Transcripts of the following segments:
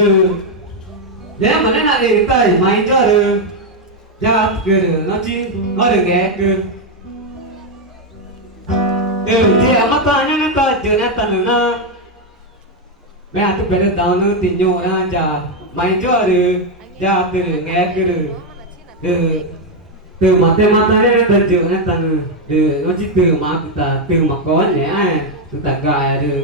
lừ để mà nó là để tay mày cho được cho cứ nó chi nó được ghé cứ thì mất ta nhá nó ta chưa nó ta nữa mẹ tôi phải được tao nó tình nhau ra chả mày cho được cho từ nghe cứ được từ mà tên mà ta nó ta chưa nó ta được nó chỉ từ mà có nhẹ từ ta gài được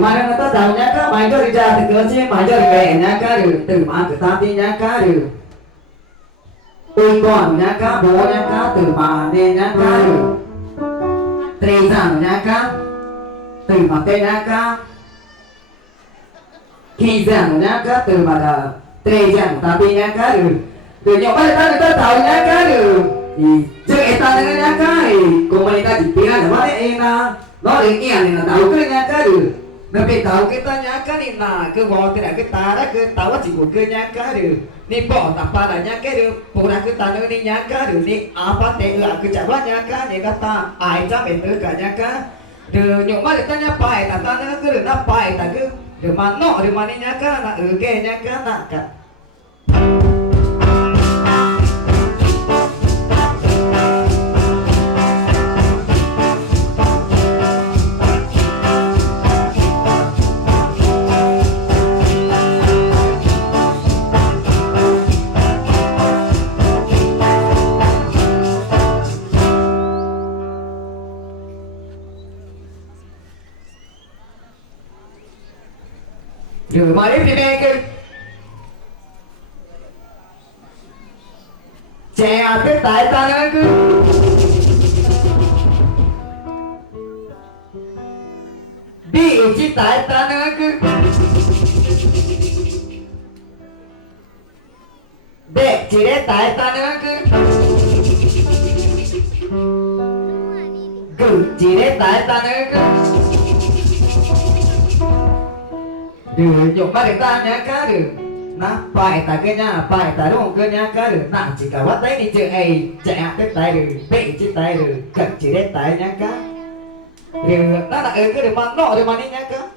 Mai nó tao nhá cá mày cho đi ra từ cửa chứ mày cho đi về nhá cá được từ mà từ ta đi nhá cá được tôi còn nhá cá bố nhá cá từ mà đi nhá cá được tây rằng nhá cá từ mà tây nhá cá khi rằng nhá cá từ mà là tây rằng ta đi nhá cá được từ nhỏ bắt ta tao nhá cá được thì chứ ta nhá cá thì cùng mình ta chỉ biết là bắt em nó đến nghe thì là tao cứ nhá cá được nó bị tao cái ta nhá cá đi là cứ vò cái cái ta đó cứ tao chỉ một cái nhá cá được đi bỏ tập ba là nhá cá được bộ ra cứ ta nữa đi nhá cá được đi apa tệ là cứ chả bắt nhá cá này ta ai chắc phải tới cả nhá cá từ nhổ mắt ta nhá bài ta nữa cứ được nó bài ta cứ được mà nọ được mà đi nhá cá là cái nhá cá là cả rồi mà đi về cái trẻ cái tại ta nữa cứ đi chỉ tại ta nữa cứ đẹp chỉ để tại ta nữa cứ chỉ để tại ta nữa cứ được dùng ba được ta nhá cá được nó bài ta cái nhá bài ta đúng không cơ nhá cá được nặng chỉ cả bắt tay đi chơi ấy chạy cái tay được bị chiếc tay được cần chỉ đến tay nhá cá được nó là cái được mà nọ được mà đi nhá cá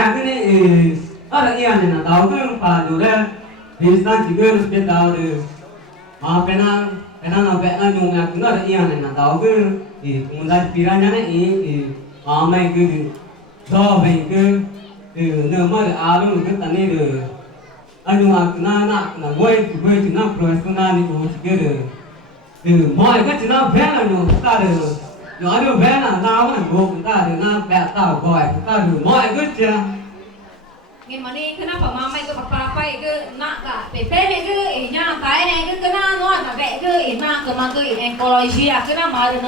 nhà cái này ở đây yên này là tàu cứ phà đủ đây vì sao chỉ cứ biết tàu được mà bên nào là vẽ là dùng là cũng ở đây yên này là tàu cứ thì comunidade Piranha này thì mày cứ do mình cứ nếu mà được áo luôn cứ tận đi được anh dùng là quay chỉ nó professional thì cũng chỉ được mọi cái chỉ nó vẽ là dùng ta được nói được vẽ là nào là gồm ta được nào vẽ tàu gọi ta được mọi cái chưa Ngin mani kenapa mama itu apa itu nak tak PP itu nya kai ne itu kena no tak vẽ itu ina ke ecologia kena maru